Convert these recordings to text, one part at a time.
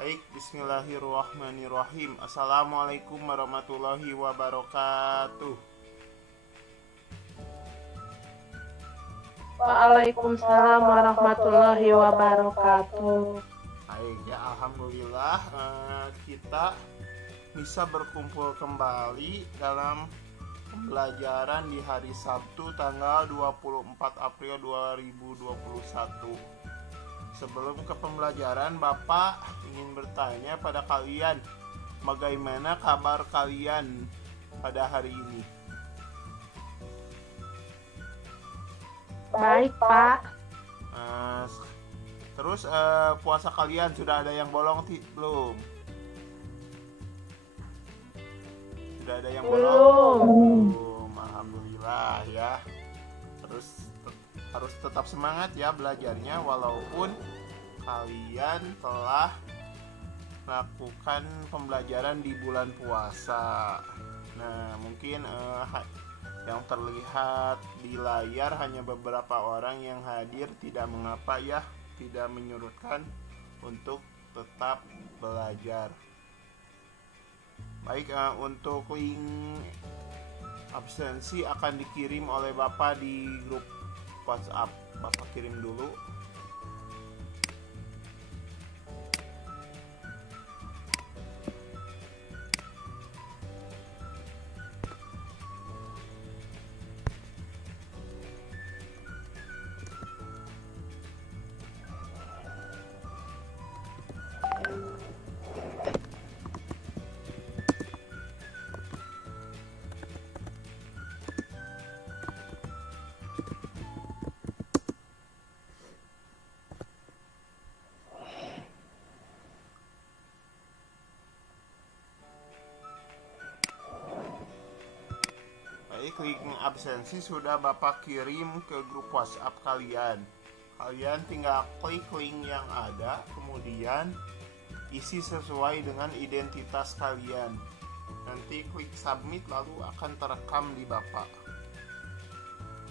Baik, bismillahirrahmanirrahim. Assalamualaikum warahmatullahi wabarakatuh. Waalaikumsalam warahmatullahi wabarakatuh. Baik, ya alhamdulillah kita bisa berkumpul kembali dalam pembelajaran di hari Sabtu tanggal 24 April 2021. Sebelum ke pembelajaran, Bapak ingin bertanya pada kalian, bagaimana kabar kalian pada hari ini? Baik, Pak. Terus puasa kalian sudah ada yang bolong belum? Sudah ada yang bolong? Belum. Alhamdulillah ya. Terus harus tetap semangat ya belajarnya walaupun kalian telah melakukan pembelajaran di bulan puasa. Nah, mungkin yang terlihat di layar hanya beberapa orang yang hadir, tidak mengapa ya, tidak menyurutkan untuk tetap belajar. Baik, untuk link absensi akan dikirim oleh Bapak di grup WhatsApp. Bapak kirim dulu. Link absensi sudah Bapak kirim ke grup WhatsApp kalian. Kalian tinggal klik link yang ada, kemudian isi sesuai dengan identitas kalian. Nanti klik submit lalu akan terekam di Bapak.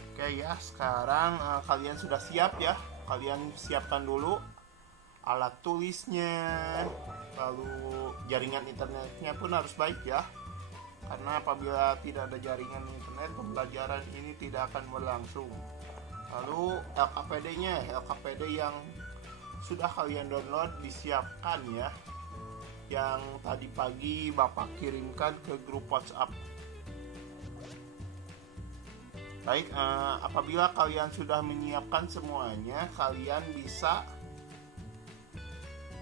Oke ya, sekarang kalian sudah siap ya. Kalian siapkan dulu alat tulisnya, lalu jaringan internetnya pun harus baik ya. Karena apabila tidak ada jaringan internet, pembelajaran ini tidak akan berlangsung. Lalu LKPD-nya, LKPD yang sudah kalian download disiapkan ya. Yang tadi pagi Bapak kirimkan ke grup WhatsApp. Baik, apabila kalian sudah menyiapkan semuanya, kalian bisa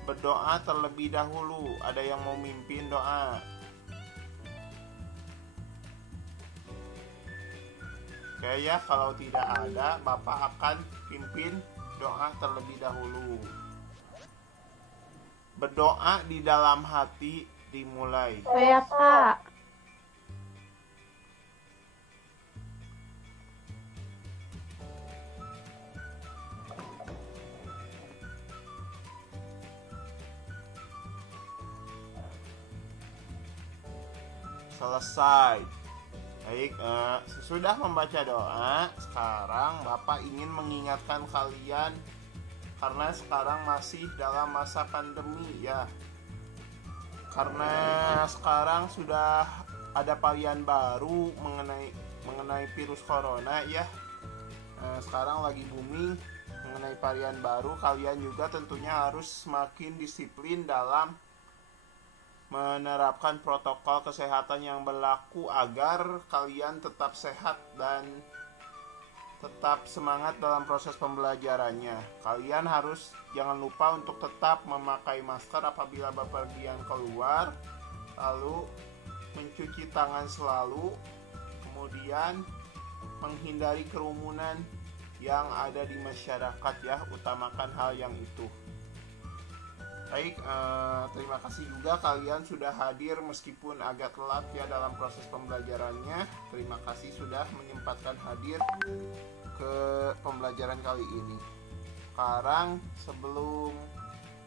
berdoa terlebih dahulu. Ada yang mau mimpin doa? Oke ya, kalau tidak ada, Bapak akan pimpin doa terlebih dahulu. Berdoa di dalam hati dimulai. Saya, Pak. Selesai. Baik, sesudah membaca doa, sekarang Bapak ingin mengingatkan kalian karena sekarang masih dalam masa pandemi ya. Karena sekarang sudah ada varian baru mengenai virus corona ya. Sekarang lagi booming mengenai varian baru, kalian juga tentunya harus semakin disiplin dalam menerapkan protokol kesehatan yang berlaku agar kalian tetap sehat dan tetap semangat dalam proses pembelajarannya. Kalian harus jangan lupa untuk tetap memakai masker apabila bepergian keluar, lalu mencuci tangan selalu, kemudian menghindari kerumunan yang ada di masyarakat ya, utamakan hal yang itu. Baik, terima kasih juga kalian sudah hadir meskipun agak telat ya dalam proses pembelajarannya. Terima kasih sudah menyempatkan hadir ke pembelajaran kali ini. Sekarang sebelum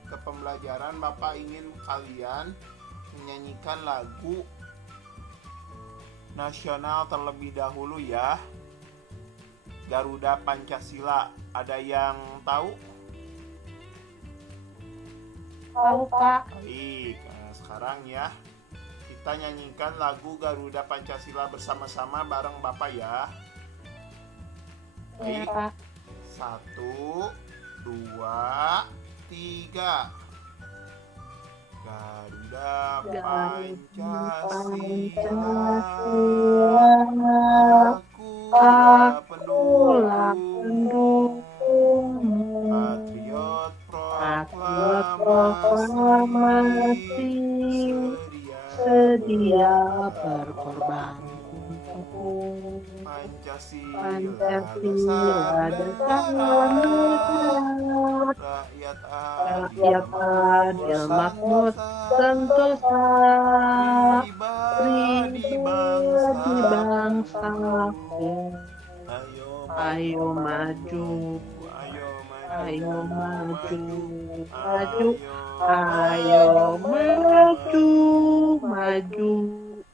ke pembelajaran, Bapak ingin kalian menyanyikan lagu nasional terlebih dahulu ya. Garuda Pancasila. Ada yang tahu? Tahu, Pak. Baik, nah, sekarang ya kita nyanyikan lagu Garuda Pancasila bersama-sama bareng Bapak ya. Iya, Baik, Pak. 1, 2, 3. Garuda Pancasila, akulah Akulah pendukung, pendukungmu. patriot Patriot proklamasi, proklamasi, sedia sedia berkorban untukku. Pancasila Pancasila dasar dasar negara, negara, rakyat rakyat adil makmur sentosa, sentosa, pribadi pribadi bangsaku. bangsaku. Ayo Ayo maju, ayo ayo maju, ayo maju, ayo maju, maju.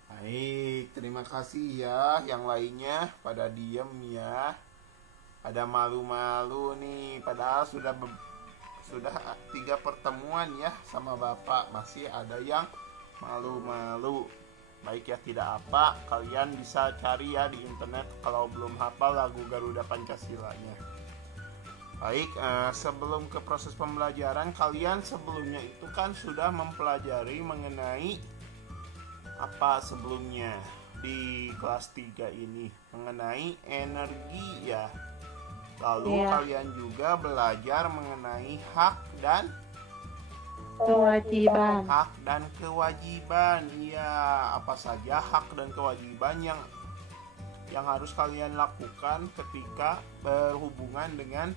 Baik, terima kasih ya. Yang lainnya pada diem ya. Ada malu-malu nih. Padahal sudah 3 pertemuan ya sama Bapak. Masih ada yang malu-malu. Baik ya, tidak apa. Kalian bisa cari ya di internet kalau belum hafal lagu Garuda Pancasila-nya. Baik, sebelum ke proses pembelajaran, kalian sebelumnya itu kan sudah mempelajari mengenai apa sebelumnya di kelas 3 ini mengenai energi ya. Lalu Iya. kalian juga belajar mengenai hak dan Kewajiban. kewajiban. Iya, apa saja hak dan kewajiban yang harus kalian lakukan ketika berhubungan dengan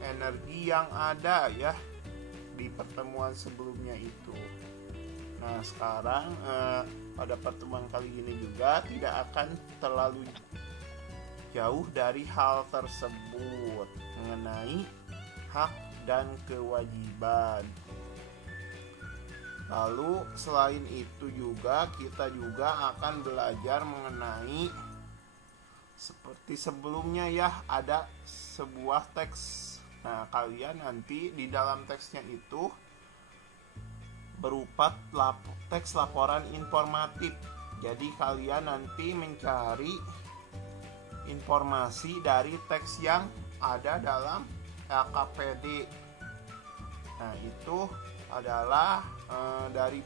energi yang ada ya di pertemuan sebelumnya itu. Nah, sekarang pada pertemuan kali ini juga tidak akan terlalu jauh dari hal tersebut mengenai hak dan kewajiban. Lalu selain itu juga kita juga akan belajar mengenai seperti sebelumnya ya, ada sebuah teks. Nah, kalian nanti di dalam teksnya itu berupa teks laporan informatif. Jadi kalian nanti mencari informasi dari teks yang ada dalam LKPD. Nah, itu adalah dari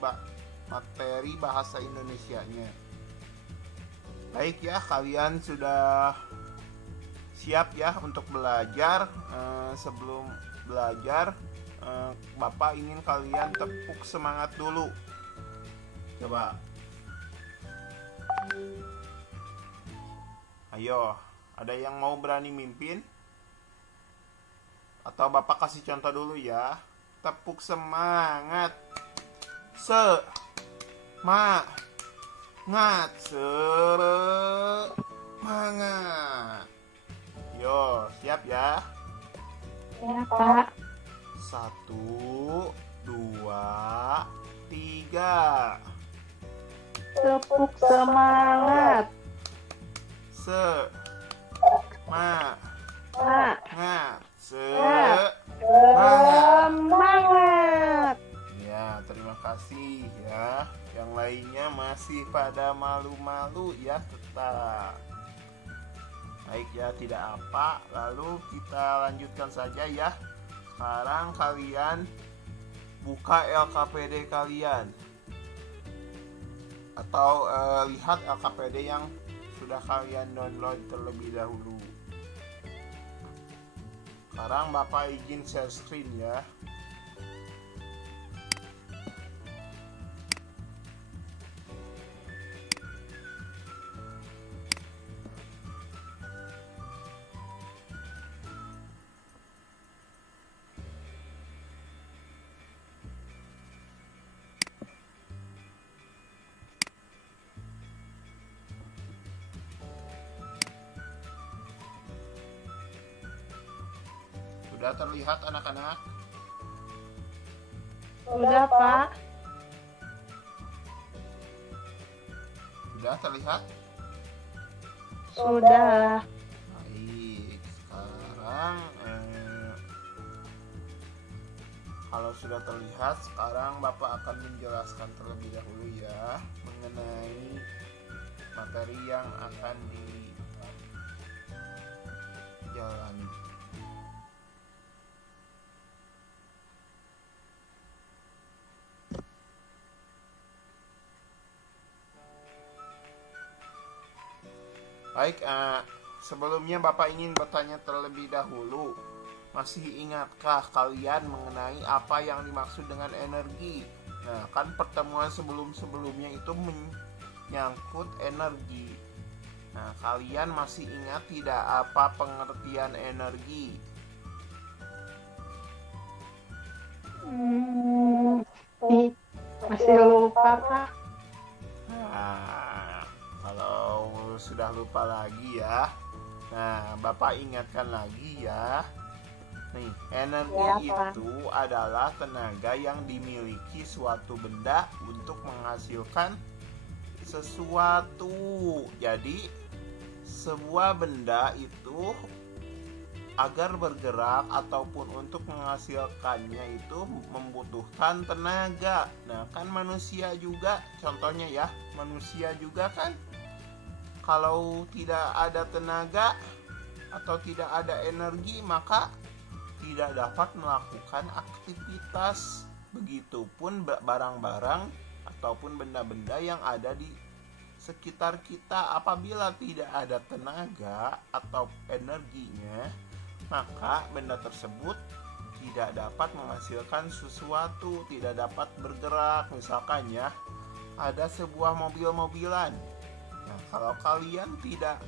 materi bahasa Indonesianya. Baik ya, kalian sudah siap ya untuk belajar. Sebelum belajar, Bapak ingin kalian tepuk semangat dulu. Coba. Ayo, ada yang mau berani mimpin? Atau Bapak kasih contoh dulu ya. Tepuk semangat. Semangat. Yo, siap ya? Ya, Pak. 1, 2, 3. Tepuk semangat. Semangat. Pak. Semangat. Semangat. Ya, terima kasih ya. Yang lainnya masih pada malu-malu ya, tetap. Baik ya, tidak apa. Lalu kita lanjutkan saja ya. Sekarang kalian buka LKPD kalian. Atau lihat LKPD yang sudah kalian download terlebih dahulu. Sekarang Bapak izin share screen ya. Sudah terlihat anak-anak? Sudah, Pak. Sudah terlihat? Sudah. Baik, sekarang kalau sudah terlihat, sekarang Bapak akan menjelaskan terlebih dahulu ya mengenai materi yang akan dijalani. Baik, sebelumnya Bapak ingin bertanya terlebih dahulu, masih ingatkah kalian mengenai apa yang dimaksud dengan energi? Nah, kan pertemuan sebelum-sebelumnya itu menyangkut energi. Nah, kalian masih ingat tidak apa pengertian energi? Masih lupa, Pak. Nah, kalau sudah lupa lagi ya, nah Bapak ingatkan lagi ya. Nih, energi Ya, itu adalah tenaga yang dimiliki suatu benda untuk menghasilkan sesuatu. Jadi, sebuah benda itu agar bergerak ataupun untuk menghasilkannya itu membutuhkan tenaga. Nah, kan manusia juga, contohnya ya, manusia juga kan kalau tidak ada tenaga atau tidak ada energi, maka tidak dapat melakukan aktivitas. Begitupun barang-barang ataupun benda-benda yang ada di sekitar kita. Apabila tidak ada tenaga atau energinya, maka benda tersebut tidak dapat menghasilkan sesuatu, tidak dapat bergerak. Misalkan ya, ada sebuah mobil-mobilan. Nah, kalau kalian tidak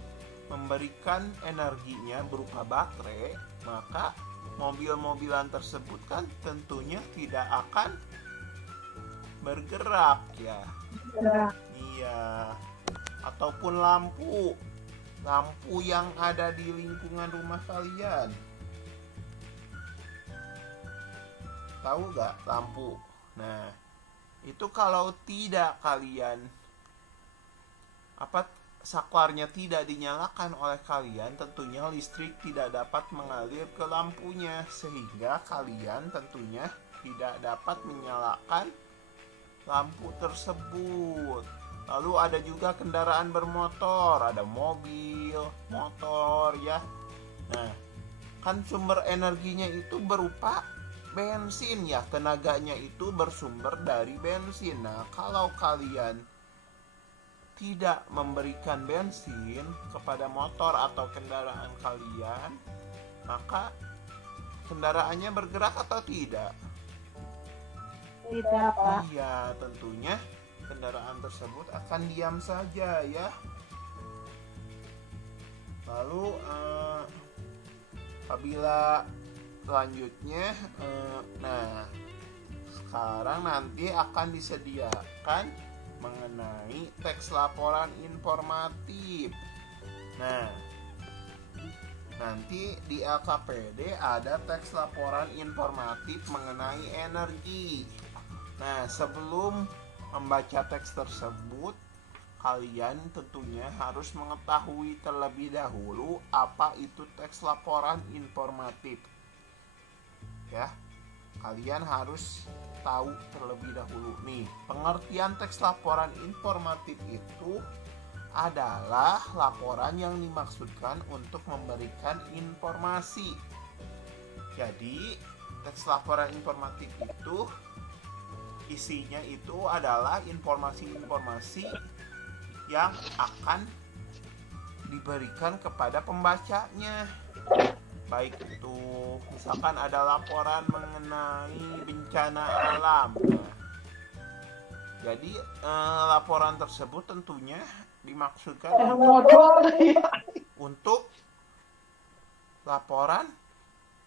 memberikan energinya berupa baterai, maka mobil-mobilan tersebut kan tentunya tidak akan bergerak ya. Iya. Ataupun lampu yang ada di lingkungan rumah kalian. Tahu gak lampu? Nah, itu kalau tidak kalian saklarnya tidak dinyalakan oleh kalian, tentunya listrik tidak dapat mengalir ke lampunya, sehingga kalian tentunya tidak dapat menyalakan lampu tersebut. Lalu ada juga kendaraan bermotor, ada mobil, motor ya. Nah, kan sumber energinya itu berupa bensin ya, tenaganya itu bersumber dari bensin. Nah, kalau kalian tidak memberikan bensin kepada motor atau kendaraan kalian, maka kendaraannya bergerak atau tidak? Tidak, Pak. Iya, tentunya kendaraan tersebut akan diam saja ya. Lalu apabila selanjutnya nah sekarang nanti akan disediakan mengenai teks laporan informatif. Nah, nanti di LKPD ada teks laporan informatif mengenai energi. Nah, sebelum membaca teks tersebut, kalian tentunya harus mengetahui terlebih dahulu apa itu teks laporan informatif. Ya, kalian harus tahu terlebih dahulu nih. Pengertian teks laporan informatif itu adalah laporan yang dimaksudkan untuk memberikan informasi. Jadi, teks laporan informatif itu isinya itu adalah informasi-informasi yang akan diberikan kepada pembacanya. Baik itu misalkan ada laporan mengenai bencana alam. Nah, jadi laporan tersebut tentunya dimaksudkan untuk laporan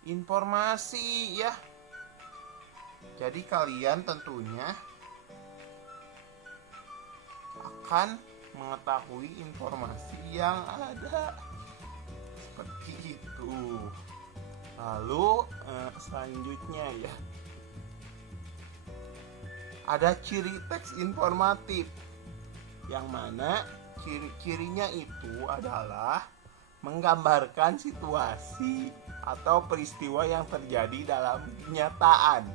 informasi ya. Jadi kalian tentunya akan mengetahui informasi yang ada seperti itu. Lalu selanjutnya ya, ada ciri teks informatif, yang mana ciri-cirinya itu adalah menggambarkan situasi atau peristiwa yang terjadi dalam kenyataan.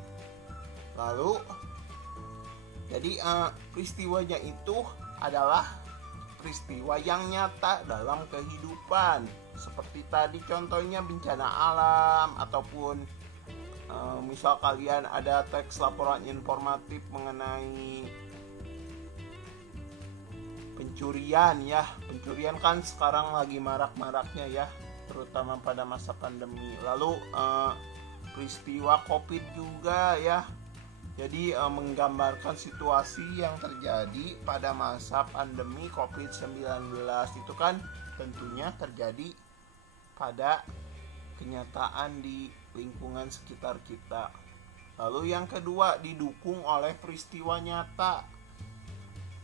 Lalu jadi peristiwanya itu adalah peristiwa yang nyata dalam kehidupan. Seperti tadi contohnya bencana alam, ataupun misal kalian ada teks laporan informatif mengenai pencurian ya. Pencurian kan sekarang lagi marak-maraknya ya, terutama pada masa pandemi. Lalu peristiwa COVID juga ya. Jadi menggambarkan situasi yang terjadi pada masa pandemi COVID-19 itu kan tentunya terjadi pada kenyataan di lingkungan sekitar kita. Lalu yang kedua, didukung oleh peristiwa nyata.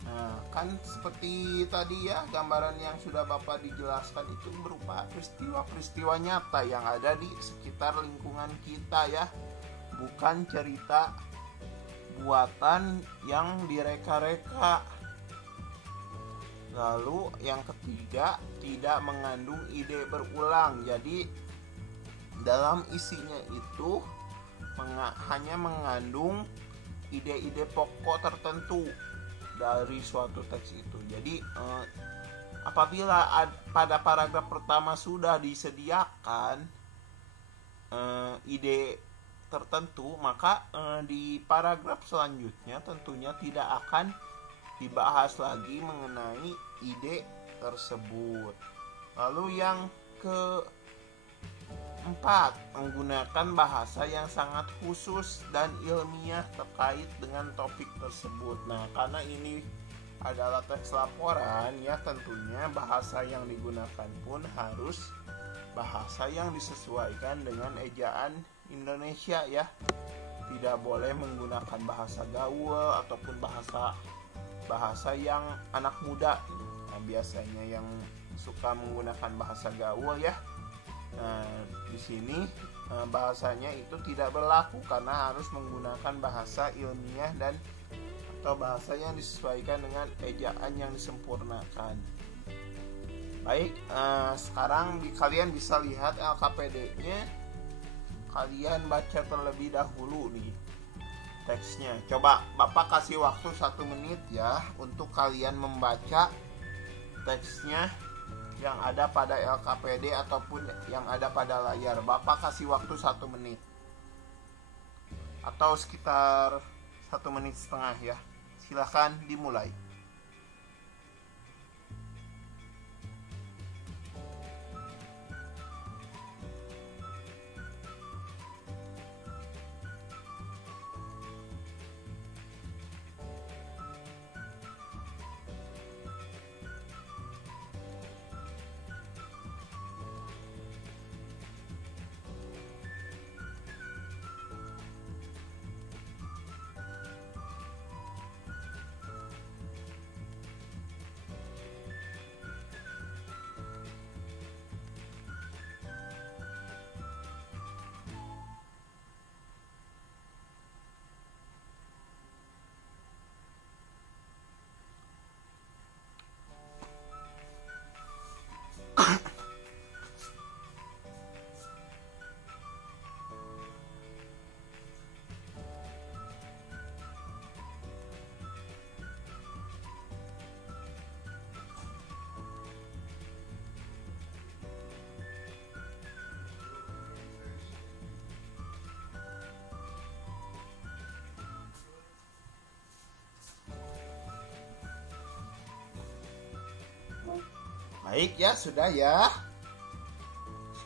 Nah, kan seperti tadi ya, gambaran yang sudah Bapak dijelaskan itu berupa peristiwa-peristiwa nyata yang ada di sekitar lingkungan kita ya. Bukan cerita buatan yang direka-reka. Lalu yang ketiga, tidak mengandung ide berulang. Jadi dalam isinya itu hanya mengandung ide-ide pokok tertentu dari suatu teks itu. Jadi apabila pada paragraf pertama sudah disediakan ide tertentu, maka di paragraf selanjutnya tentunya tidak akan dibahas lagi mengenai ide tersebut. Lalu yang keempat, menggunakan bahasa yang sangat khusus dan ilmiah terkait dengan topik tersebut. Nah, karena ini adalah teks laporan ya, tentunya bahasa yang digunakan pun harus bahasa yang disesuaikan dengan ejaan Indonesia ya. Tidak boleh menggunakan bahasa gaul ataupun bahasa yang anak muda. Nah, biasanya yang suka menggunakan bahasa gaul ya. Nah, di sini bahasanya itu tidak berlaku karena harus menggunakan bahasa ilmiah dan atau bahasa yang disesuaikan dengan ejaan yang disempurnakan. Baik, sekarang kalian bisa lihat LKPD-nya. Kalian baca terlebih dahulu nih teksnya. Coba Bapak kasih waktu 1 menit ya untuk kalian membaca teksnya yang ada pada LKPD ataupun yang ada pada layar. Bapak kasih waktu 1 menit atau sekitar 1,5 menit ya. Silahkan dimulai. Baik ya, sudah ya.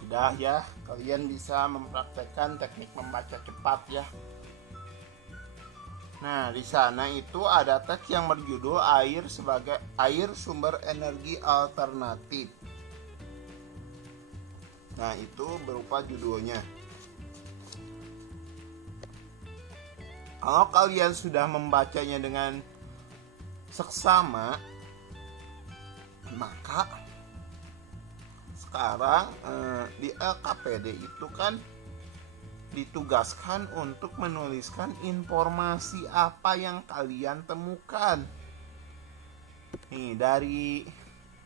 Sudah ya, kalian bisa mempraktekkan teknik membaca cepat ya. Nah, di sana itu ada teks yang berjudul air sebagai air sumber energi alternatif. Nah, itu berupa judulnya. Kalau kalian sudah membacanya dengan seksama, maka sekarang di LKPD itu kan ditugaskan untuk menuliskan informasi apa yang kalian temukan. Nih, dari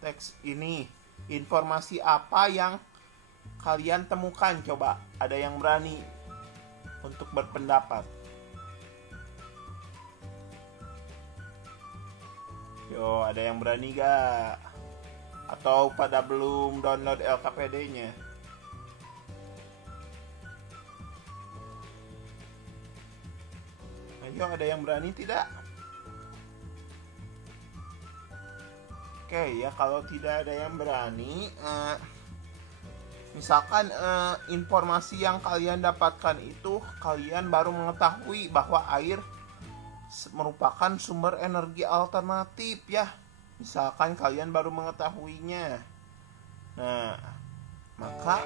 teks ini, informasi apa yang kalian temukan? Coba, ada yang berani untuk berpendapat? Yo, ada yang berani gak? Atau pada belum download LKPD-nya? Ayo, ada yang berani tidak? Oke ya, kalau tidak ada yang berani, misalkan informasi yang kalian dapatkan itu kalian baru mengetahui bahwa air merupakan sumber energi alternatif ya. Misalkan kalian baru mengetahuinya. Nah, maka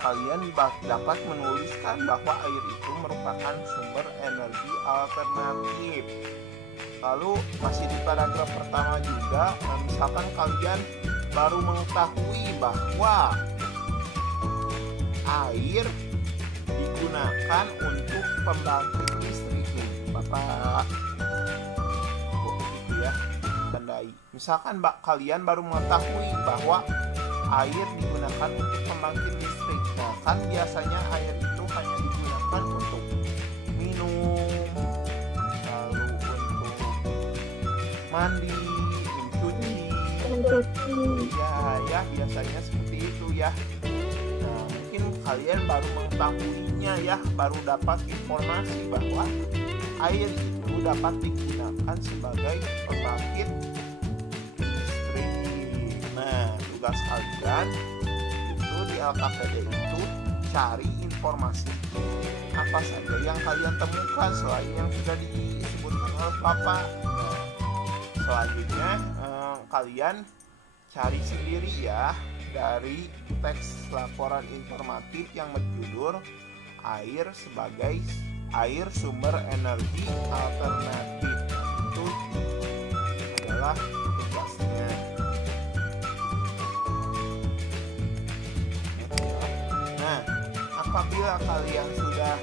kalian dapat menuliskan bahwa air itu merupakan sumber energi alternatif. Lalu masih di paragraf pertama juga, misalkan kalian baru mengetahui bahwa air digunakan untuk pembangkit listrik nih, Bapak. Begitu ya, tandai. Misalkan kalian baru mengetahui bahwa air digunakan untuk pembangkit listrik. Nah, kan biasanya air itu hanya digunakan untuk minum, lalu untuk mandi, mencuci. Ya, biasanya seperti itu ya. Nah, mungkin kalian baru mengetahuinya ya, baru dapat informasi bahwa air itu dapat digunakan sebagai pembangkit listrik. Nah, tugas kalian itu di LKPD itu cari informasi apa saja yang kalian temukan selain yang sudah disebutkan oleh Bapak. Nah, selanjutnya kalian cari sendiri ya dari teks laporan informatif yang berjudul air sebagai air sumber energi alternatif. Itu adalah tugasnya. Nah, apabila kalian sudah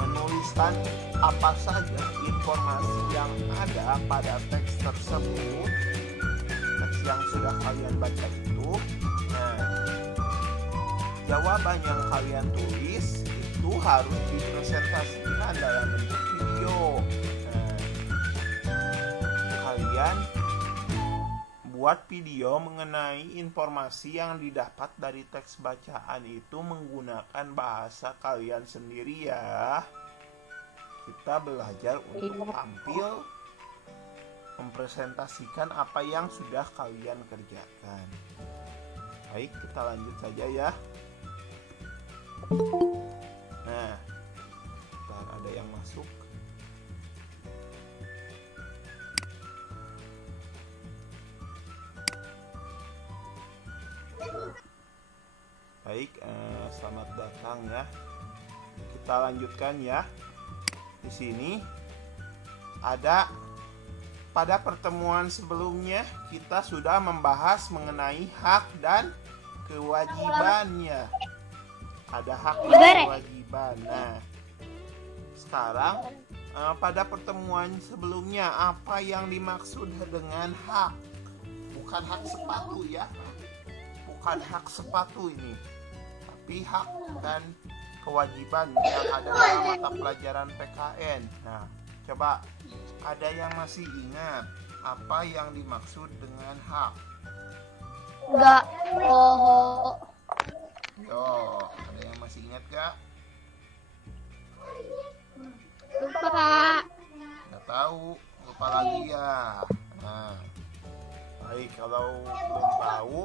menuliskan apa saja informasi yang ada pada teks tersebut, teks yang sudah kalian baca itu, nah, jawaban yang kalian tulis itu harus dipresentasikan dalam bentuk video. Nah, kalian buat video mengenai informasi yang didapat dari teks bacaan itu menggunakan bahasa kalian sendiri ya. Kita belajar untuk tampil mempresentasikan apa yang sudah kalian kerjakan. Baik, kita lanjut saja ya. Nah, bentar, ada yang masuk. Baik, selamat datang ya. Kita lanjutkan ya. Di sini ada pada pertemuan sebelumnya kita sudah membahas mengenai hak dan kewajibannya. Ada hak dan kewajiban. Nah, sekarang pada pertemuan sebelumnya apa yang dimaksud dengan hak? Bukan hak sepatu ya. Bukan hak sepatu ini. Tapi hak dan kewajiban yang ada dalam mata pelajaran PKN. Nah, coba ada yang masih ingat apa yang dimaksud dengan hak? Enggak. Oh. Yo, ada yang masih ingat gak? Lupa, Pak. Nggak tahu, lupa lagi ya. Nah, baik, kalau belum tahu,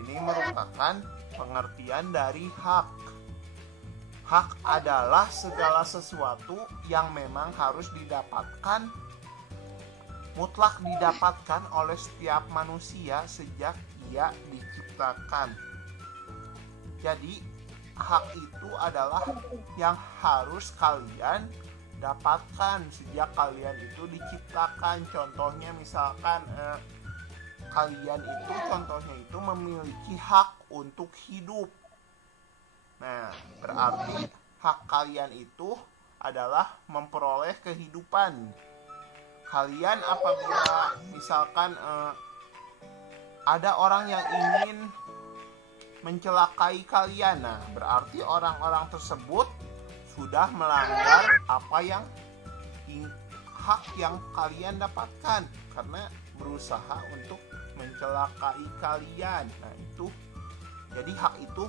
ini merupakan pengertian dari hak. Hak adalah segala sesuatu yang memang harus didapatkan, mutlak didapatkan oleh setiap manusia sejak ia diciptakan. Jadi, hak itu adalah yang harus kalian dapatkan sejak kalian itu diciptakan. Contohnya misalkan kalian itu contohnya itu memiliki hak untuk hidup. Nah, berarti hak kalian itu adalah memperoleh kehidupan. Kalian apabila misalkan ada orang yang ingin mencelakai kalian, nah berarti orang-orang tersebut sudah melanggar apa yang hak yang kalian dapatkan karena berusaha untuk mencelakai kalian. Nah itu, jadi hak itu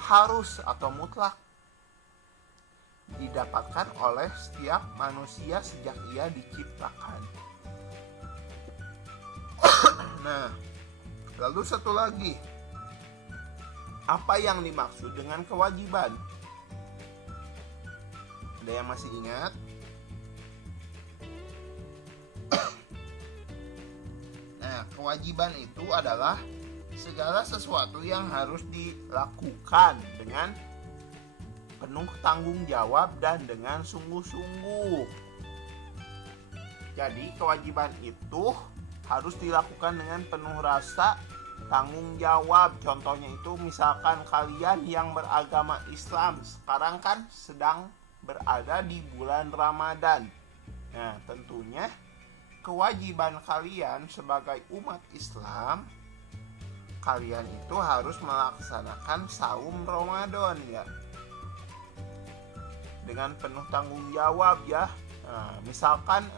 harus atau mutlak didapatkan oleh setiap manusia sejak ia diciptakan. Nah, lalu satu lagi, apa yang dimaksud dengan kewajiban? Ada yang masih ingat? Nah, kewajiban itu adalah segala sesuatu yang harus dilakukan dengan penuh tanggung jawab dan dengan sungguh-sungguh. Jadi kewajiban itu harus dilakukan dengan penuh rasa tanggung jawab. Contohnya itu misalkan kalian yang beragama Islam sekarang kan sedang berada di bulan Ramadan. Nah, tentunya kewajiban kalian sebagai umat Islam, kalian itu harus melaksanakan saum Ramadan ya, dengan penuh tanggung jawab ya. Nah, misalkan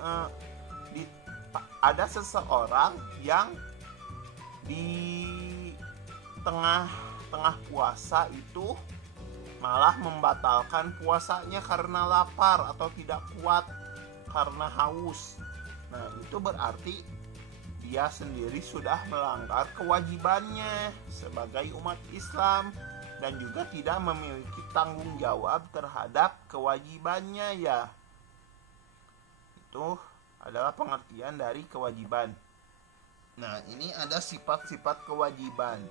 ada seseorang yang di tengah puasa itu malah membatalkan puasanya karena lapar atau tidak kuat karena haus. Nah, itu berarti dia sendiri sudah melanggar kewajibannya sebagai umat Islam dan juga tidak memiliki tanggung jawab terhadap kewajibannya ya. Itu adalah pengertian dari kewajiban. Nah, ini ada sifat-sifat kewajiban.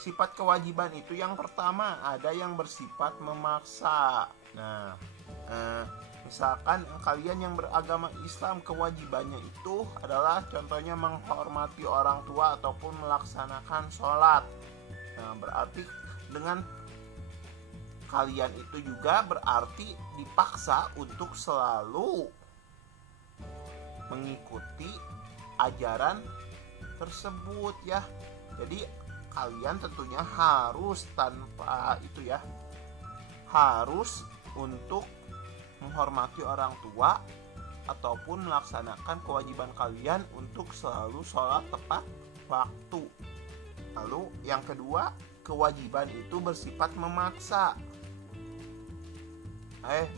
Sifat kewajiban itu yang pertama ada yang bersifat memaksa. Nah, misalkan kalian yang beragama Islam, kewajibannya itu adalah contohnya menghormati orang tua ataupun melaksanakan sholat. Nah, berarti dengan kalian itu juga berarti dipaksa untuk selalu mengikuti ajaran tersebut ya. Jadi kalian tentunya harus tanpa itu ya, harus untuk menghormati orang tua ataupun melaksanakan kewajiban kalian untuk selalu sholat tepat waktu. Lalu yang kedua, kewajiban itu bersifat memaksa.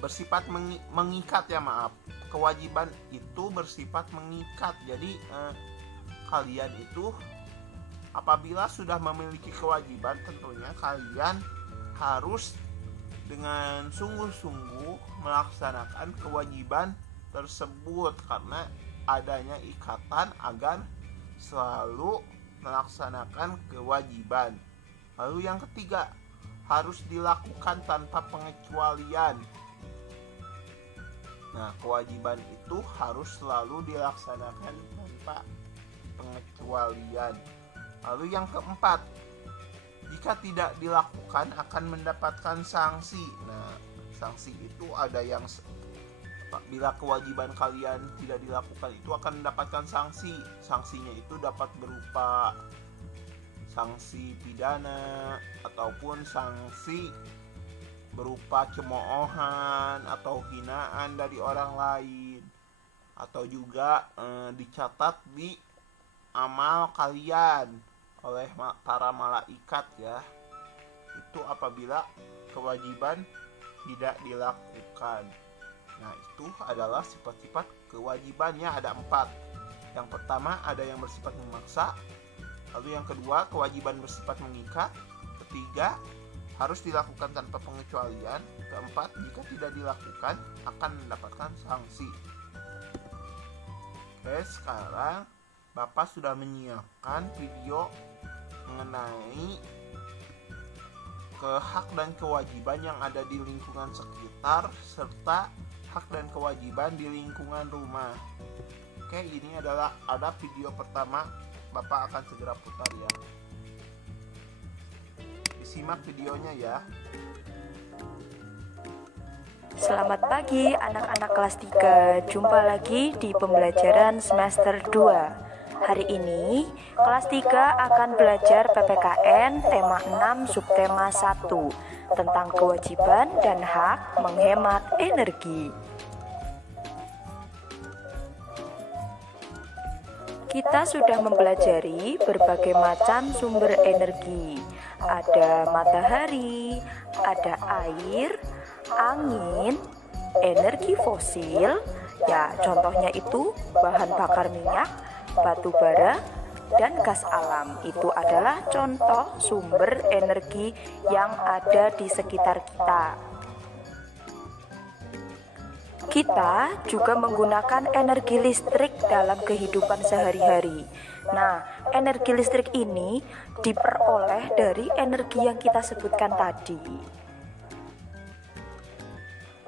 Bersifat mengikat ya, maaf. Kewajiban itu bersifat mengikat. Jadi kalian itu apabila sudah memiliki kewajiban, tentunya kalian harus dengan sungguh-sungguh melaksanakan kewajiban tersebut karena adanya ikatan agar selalu melaksanakan kewajiban. Lalu yang ketiga, harus dilakukan tanpa pengecualian. Nah, kewajiban itu harus selalu dilaksanakan tanpa pengecualian. Lalu yang keempat, jika tidak dilakukan akan mendapatkan sanksi. Nah, sanksi itu ada yang bila kewajiban kalian tidak dilakukan itu akan mendapatkan sanksi. Sanksinya itu dapat berupa sanksi pidana ataupun sanksi berupa cemoohan atau hinaan dari orang lain, atau juga dicatat di amal kalian oleh para malaikat ya. Itu apabila kewajiban tidak dilakukan. Nah, itu adalah sifat-sifat kewajibannya, ada 4. Yang pertama ada yang bersifat memaksa. Lalu yang kedua, kewajiban bersifat mengikat. Ketiga, harus dilakukan tanpa pengecualian. Keempat, jika tidak dilakukan akan mendapatkan sanksi. Oke, sekarang Bapak sudah menyiapkan video mengenai hak dan kewajiban yang ada di lingkungan sekitar serta hak dan kewajiban di lingkungan rumah. Oke, ini adalah video pertama. Bapak akan segera putar ya. Disimak videonya ya. Selamat pagi anak-anak kelas 3. Jumpa lagi di pembelajaran semester 2. Hari ini kelas 3 akan belajar PPKN tema 6 subtema 1 tentang kewajiban dan hak menghemat energi. Kita sudah mempelajari berbagai macam sumber energi. Ada matahari, ada air, angin, energi fosil, ya contohnya itu bahan bakar minyak, batu bara, dan gas alam. Itu adalah contoh sumber energi yang ada di sekitar kita. Kita juga menggunakan energi listrik dalam kehidupan sehari-hari. Nah, energi listrik ini diperoleh dari energi yang kita sebutkan tadi.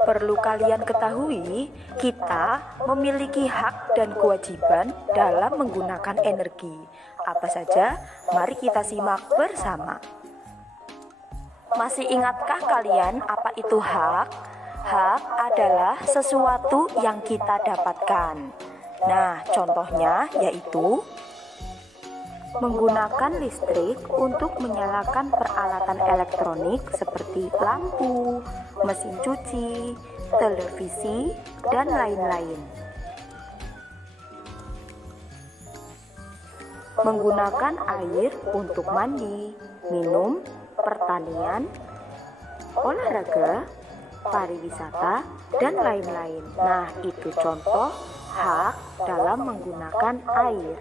Perlu kalian ketahui, kita memiliki hak dan kewajiban dalam menggunakan energi. Apa saja? Mari kita simak bersama. Masih ingatkah kalian apa itu hak? Hak adalah sesuatu yang kita dapatkan. Nah, contohnya yaitu menggunakan listrik untuk menyalakan peralatan elektronik seperti lampu, mesin cuci, televisi, dan lain-lain. Menggunakan air untuk mandi, minum, pertanian, olahraga, pariwisata, dan lain-lain. Nah, itu contoh hak dalam menggunakan air.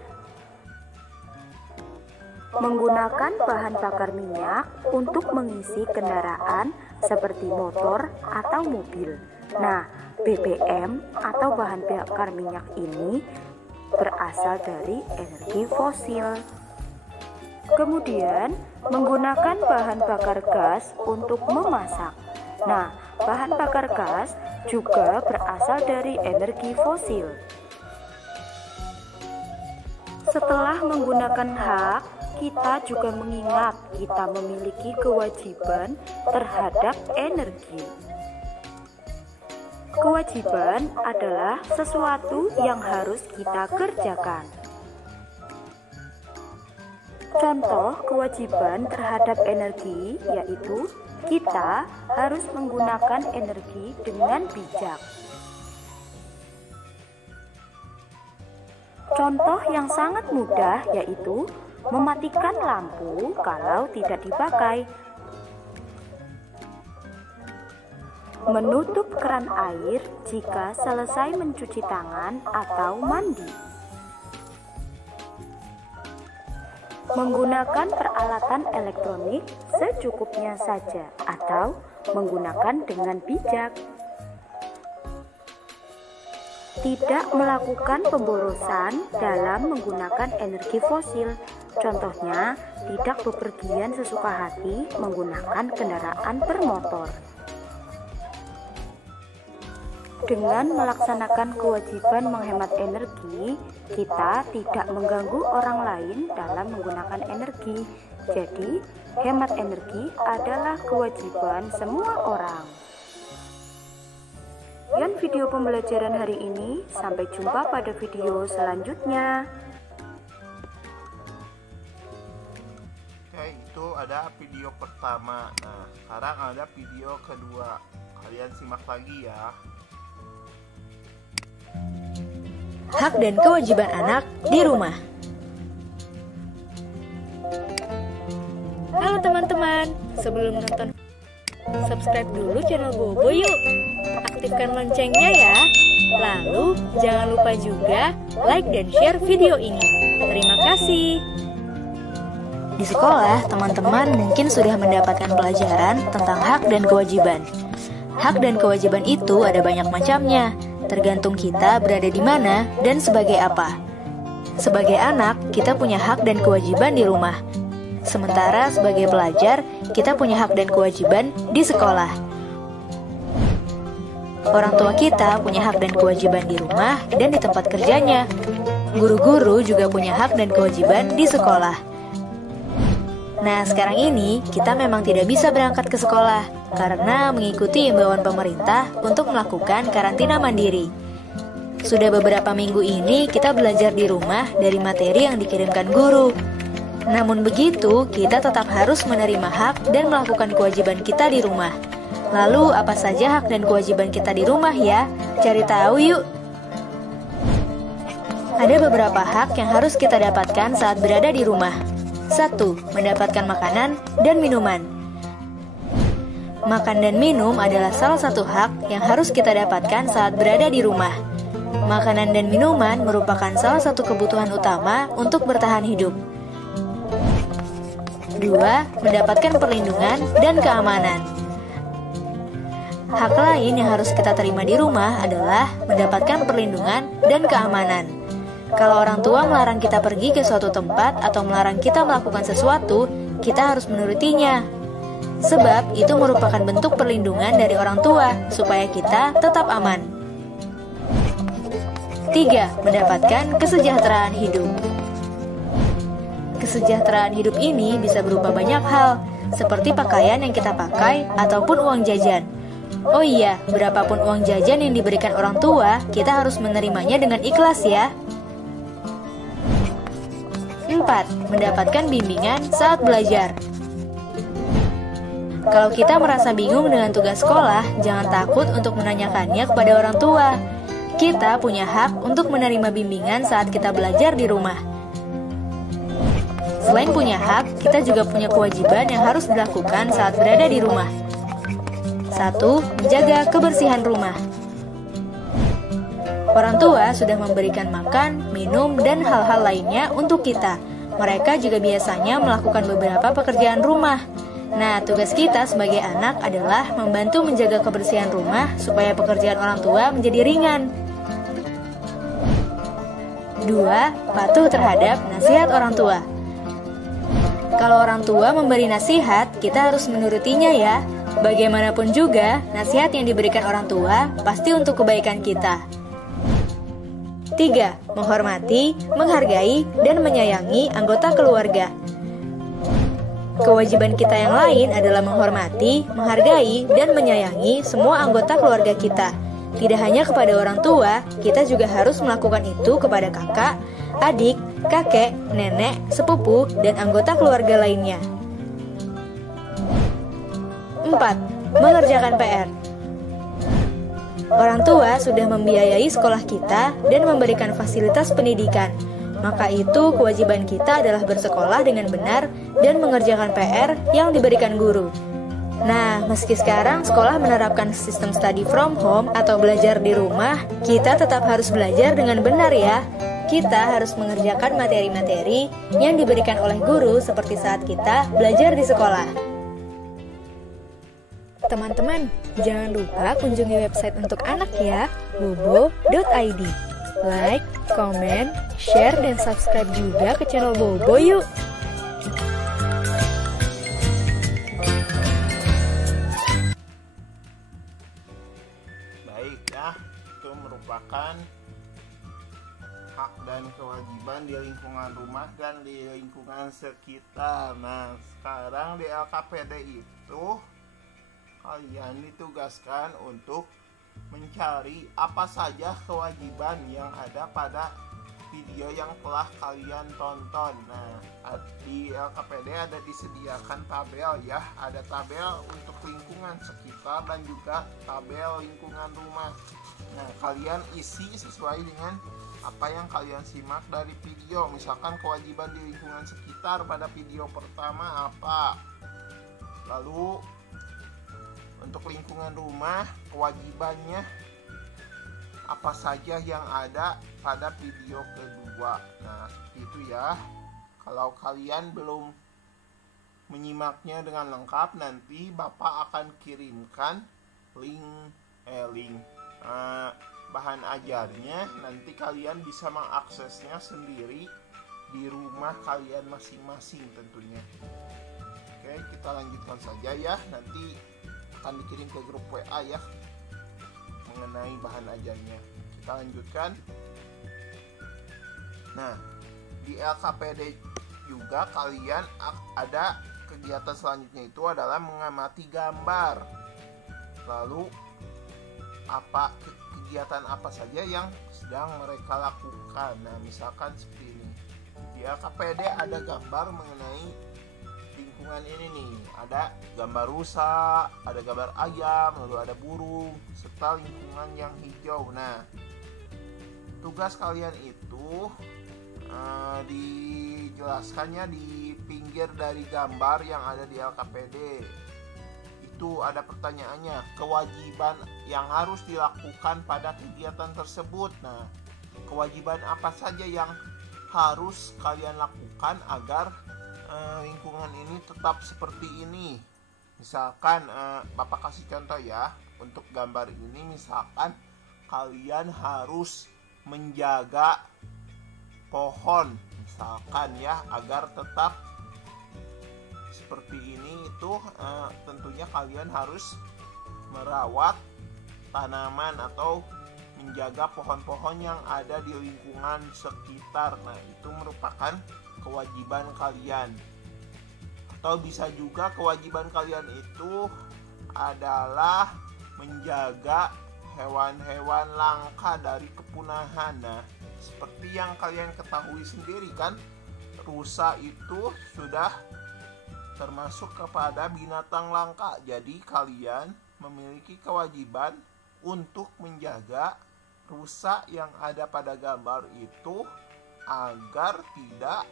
Menggunakan bahan bakar minyak untuk mengisi kendaraan seperti motor atau mobil. Nah, BBM atau bahan bakar minyak ini berasal dari energi fosil. Kemudian, menggunakan bahan bakar gas untuk memasak. Nah, bahan bakar gas juga berasal dari energi fosil. Setelah menggunakan hak, kita juga mengingat kita memiliki kewajiban terhadap energi. Kewajiban adalah sesuatu yang harus kita kerjakan. Contoh kewajiban terhadap energi yaitu kita harus menggunakan energi dengan bijak. Contoh yang sangat mudah yaitu mematikan lampu kalau tidak dipakai, menutup keran air jika selesai mencuci tangan atau mandi, menggunakan peralatan elektronik secukupnya saja atau menggunakan dengan bijak, tidak melakukan pemborosan dalam menggunakan energi fosil. Contohnya, tidak bepergian sesuka hati menggunakan kendaraan bermotor. Dengan melaksanakan kewajiban menghemat energi, kita tidak mengganggu orang lain dalam menggunakan energi. Jadi, hemat energi adalah kewajiban semua orang. Sekian video pembelajaran hari ini. Sampai jumpa pada video selanjutnya. Oke, itu ada video pertama. Nah, sekarang ada video kedua. Kalian simak lagi ya. Hak dan kewajiban anak di rumah. Halo teman-teman, sebelum nonton, subscribe dulu channel Bobo yuk. Aktifkan loncengnya ya. Lalu jangan lupa juga like dan share video ini. Terima kasih. Di sekolah, teman-teman mungkin sudah mendapatkan pelajaran tentang hak dan kewajiban. Hak dan kewajiban itu ada banyak macamnya, tergantung kita berada di mana dan sebagai apa. Sebagai anak, kita punya hak dan kewajiban di rumah. Sementara sebagai pelajar, kita punya hak dan kewajiban di sekolah. Orang tua kita punya hak dan kewajiban di rumah dan di tempat kerjanya. Guru-guru juga punya hak dan kewajiban di sekolah. Nah, sekarang ini kita memang tidak bisa berangkat ke sekolah karena mengikuti imbauan pemerintah untuk melakukan karantina mandiri. Sudah beberapa minggu ini kita belajar di rumah dari materi yang dikirimkan guru. Namun begitu, kita tetap harus menerima hak dan melakukan kewajiban kita di rumah. Lalu apa saja hak dan kewajiban kita di rumah ya? Cari tahu yuk. Ada beberapa hak yang harus kita dapatkan saat berada di rumah. 1. Mendapatkan makanan dan minuman. Makan dan minum adalah salah satu hak yang harus kita dapatkan saat berada di rumah. Makanan dan minuman merupakan salah satu kebutuhan utama untuk bertahan hidup. 2. Mendapatkan perlindungan dan keamanan. Hak lain yang harus kita terima di rumah adalah mendapatkan perlindungan dan keamanan. Kalau orang tua melarang kita pergi ke suatu tempat atau melarang kita melakukan sesuatu, kita harus menurutinya. Sebab itu merupakan bentuk perlindungan dari orang tua supaya kita tetap aman. 3. Mendapatkan kesejahteraan hidup. Kesejahteraan hidup ini bisa berupa banyak hal, seperti pakaian yang kita pakai ataupun uang jajan. Oh iya, berapapun uang jajan yang diberikan orang tua, kita harus menerimanya dengan ikhlas ya. 4. Mendapatkan bimbingan saat belajar. Kalau kita merasa bingung dengan tugas sekolah, jangan takut untuk menanyakannya kepada orang tua. Kita punya hak untuk menerima bimbingan saat kita belajar di rumah. Selain punya hak, kita juga punya kewajiban yang harus dilakukan saat berada di rumah. 1. Menjaga kebersihan rumah. Orang tua sudah memberikan makan, minum, dan hal-hal lainnya untuk kita. Mereka juga biasanya melakukan beberapa pekerjaan rumah. Nah, tugas kita sebagai anak adalah membantu menjaga kebersihan rumah supaya pekerjaan orang tua menjadi ringan. 2. Patuh terhadap nasihat orang tua. Kalau orang tua memberi nasihat, kita harus menurutinya ya. Bagaimanapun juga, nasihat yang diberikan orang tua pasti untuk kebaikan kita. 3. Menghormati, menghargai, dan menyayangi anggota keluarga. Kewajiban kita yang lain adalah menghormati, menghargai, dan menyayangi semua anggota keluarga kita. Tidak hanya kepada orang tua, kita juga harus melakukan itu kepada kakak, adik, kakek, nenek, sepupu, dan anggota keluarga lainnya. 4. Mengerjakan PR. Orang tua sudah membiayai sekolah kita dan memberikan fasilitas pendidikan. Maka itu kewajiban kita adalah bersekolah dengan benar dan mengerjakan PR yang diberikan guru. Nah, meski sekarang sekolah menerapkan sistem study from home atau belajar di rumah, kita tetap harus belajar dengan benar ya. Kita harus mengerjakan materi-materi yang diberikan oleh guru seperti saat kita belajar di sekolah. Teman-teman, jangan lupa kunjungi website untuk anak ya, bobo.id. Like, komen, share, dan subscribe juga ke channel Bobo yuk! Baik ya, itu merupakan hak dan kewajiban di lingkungan rumah dan di lingkungan sekitar. Nah, sekarang di LKPD itu kalian ditugaskan untuk mencari apa saja kewajiban yang ada pada video yang telah kalian tonton. Nah, di LKPD ada disediakan tabel ya, ada tabel untuk lingkungan sekitar dan juga tabel lingkungan rumah. Nah, kalian isi sesuai dengan apa yang kalian simak dari video. Misalkan kewajiban di lingkungan sekitar pada video pertama apa, lalu untuk lingkungan rumah kewajibannya apa saja yang ada pada video kedua. Nah, seperti itu ya. Kalau kalian belum menyimaknya dengan lengkap, nanti Bapak akan kirimkan bahan ajarnya. Nanti kalian bisa mengaksesnya sendiri di rumah kalian masing-masing tentunya. Oke, kita lanjutkan saja ya. Nanti akan dikirim ke grup WA ya mengenai bahan ajarnya. Kita lanjutkan. Nah, di LKPD juga kalian ada kegiatan selanjutnya, itu adalah mengamati gambar. Lalu kegiatan apa saja yang sedang mereka lakukan. Nah, misalkan seperti ini. Di LKPD ada gambar mengenai lingkungan ini nih, ada gambar rusa, ada gambar ayam, lalu ada burung, serta lingkungan yang hijau. Nah, tugas kalian itu dijelaskannya di pinggir dari gambar yang ada di LKPD. Itu ada pertanyaannya, kewajiban yang harus dilakukan pada kegiatan tersebut. Nah, kewajiban apa saja yang harus kalian lakukan agar lingkungan ini tetap seperti ini? Misalkan Bapak kasih contoh ya, untuk gambar ini misalkan kalian harus menjaga pohon misalkan ya, agar tetap seperti ini. Itu tentunya kalian harus merawat tanaman atau menjaga pohon-pohon yang ada di lingkungan sekitar. Nah, itu merupakan kewajiban kalian. Atau bisa juga kewajiban kalian itu adalah menjaga hewan-hewan langka dari kepunahan. Nah, seperti yang kalian ketahui sendiri kan, rusa itu sudah termasuk kepada binatang langka. Jadi kalian memiliki kewajiban untuk menjaga rusa yang ada pada gambar itu agar tidak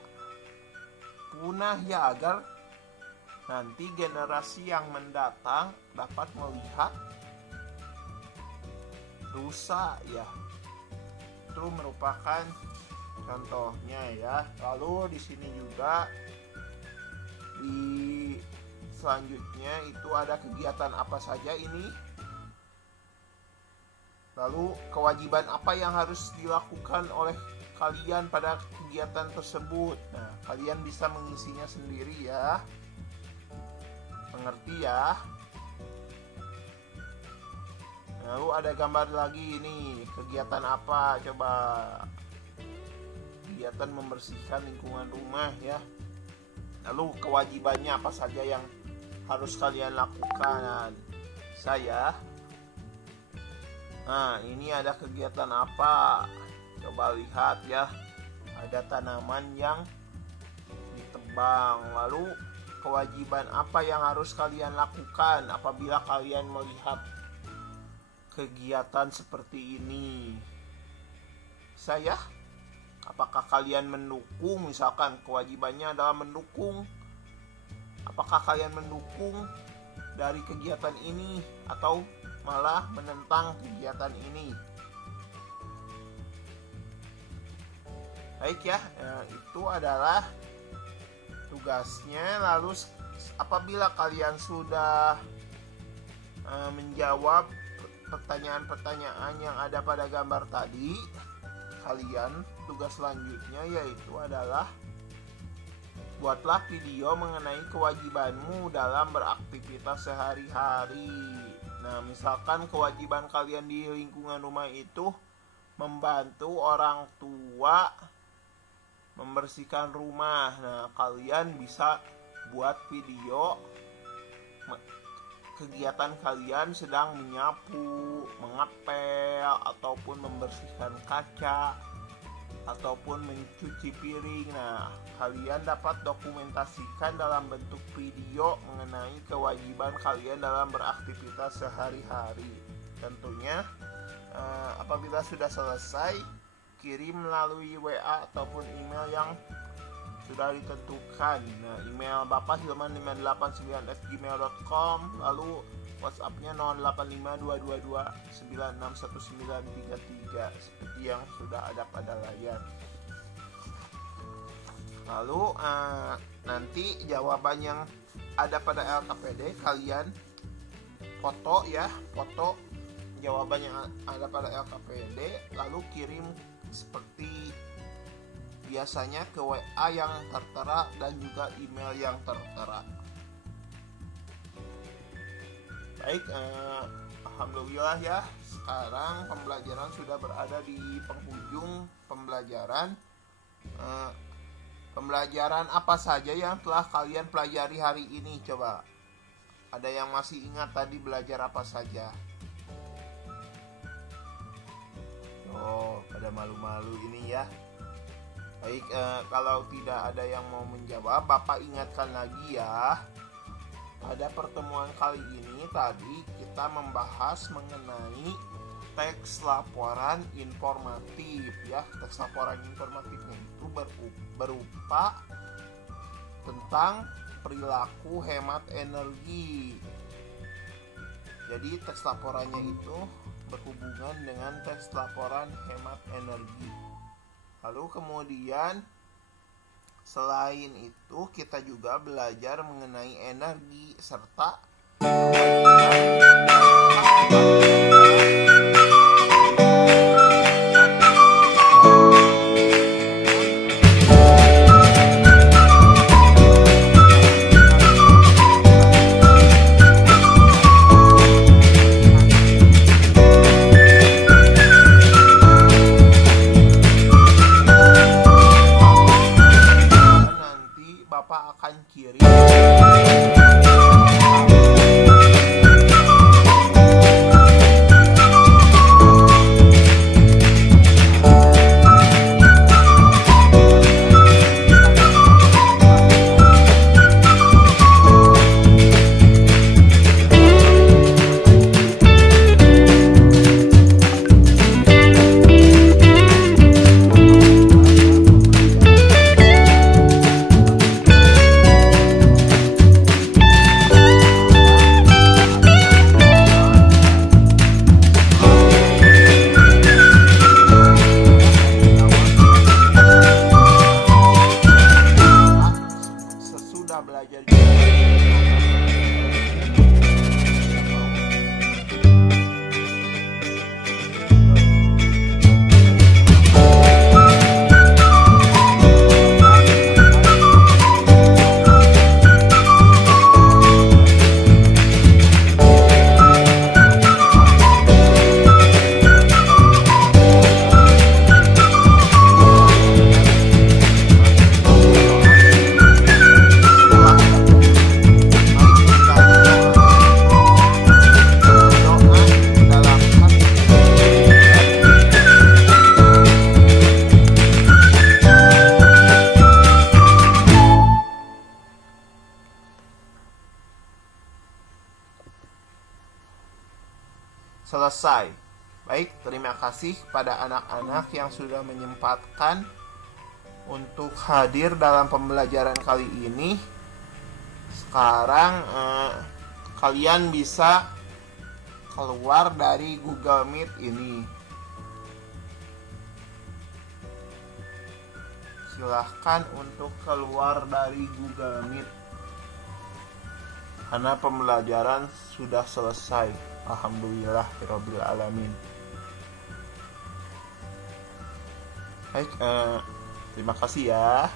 punah ya, agar nanti generasi yang mendatang dapat melihat rusa ya. Itu merupakan contohnya ya. Lalu di sini juga di selanjutnya itu ada kegiatan apa saja ini. Lalu kewajiban apa yang harus dilakukan oleh kalian pada kegiatan tersebut. Nah, kalian bisa mengisinya sendiri ya. Mengerti ya? Lalu ada gambar lagi ini, kegiatan apa coba? Kegiatan membersihkan lingkungan rumah ya. Lalu kewajibannya apa saja yang harus kalian lakukan? Nah, ini ada kegiatan apa? Coba lihat ya. Ada tanaman yang ditebang. Lalu kewajiban apa yang harus kalian lakukan apabila kalian melihat kegiatan seperti ini? Apakah kalian mendukung? Misalkan kewajibannya adalah mendukung. Apakah kalian mendukung dari kegiatan ini atau malah menentang kegiatan ini? Baik ya, itu adalah tugasnya. Lalu apabila kalian sudah menjawab pertanyaan-pertanyaan yang ada pada gambar tadi, kalian tugas selanjutnya yaitu adalah buatlah video mengenai kewajibanmu dalam beraktivitas sehari-hari. Nah, misalkan kewajiban kalian di lingkungan rumah itu membantu orang tua membersihkan rumah. Nah, kalian bisa buat video kegiatan kalian sedang menyapu, mengepel, ataupun membersihkan kaca, ataupun mencuci piring. Nah, kalian dapat dokumentasikan dalam bentuk video mengenai kewajiban kalian dalam beraktivitas sehari-hari. Tentunya apabila sudah selesai, kirim melalui WA ataupun email yang sudah ditentukan. Nah, email Bapak hilman589@gmail.com, lalu WhatsApp-nya 085222961933 seperti yang sudah ada pada layar. Lalu nanti jawaban yang ada pada LKPD kalian foto ya, foto jawaban yang ada pada LKPD, lalu kirim seperti biasanya ke WA yang tertera dan juga email yang tertera. Baik, alhamdulillah ya, sekarang pembelajaran sudah berada di penghujung pembelajaran. Pembelajaran apa saja yang telah kalian pelajari hari ini? Coba, ada yang masih ingat tadi belajar apa saja? Oh, pada malu-malu ini ya. Baik, kalau tidak ada yang mau menjawab, Bapak ingatkan lagi ya. Pada pertemuan kali ini tadi kita membahas mengenai teks laporan informatif ya. Teks laporan informatifnya itu berupa tentang perilaku hemat energi. Jadi teks laporannya itu berhubungan dengan teks laporan hemat energi. Lalu kemudian selain itu kita juga belajar mengenai energi serta Bapak akan kirim belajar selesai. Baik, terima kasih kepada anak-anak yang sudah menyempatkan untuk hadir dalam pembelajaran kali ini. Sekarang kalian bisa keluar dari Google Meet ini. Silahkan untuk keluar dari Google Meet karena pembelajaran sudah selesai. Alhamdulillahirabbil alamin. Baik, terima kasih ya.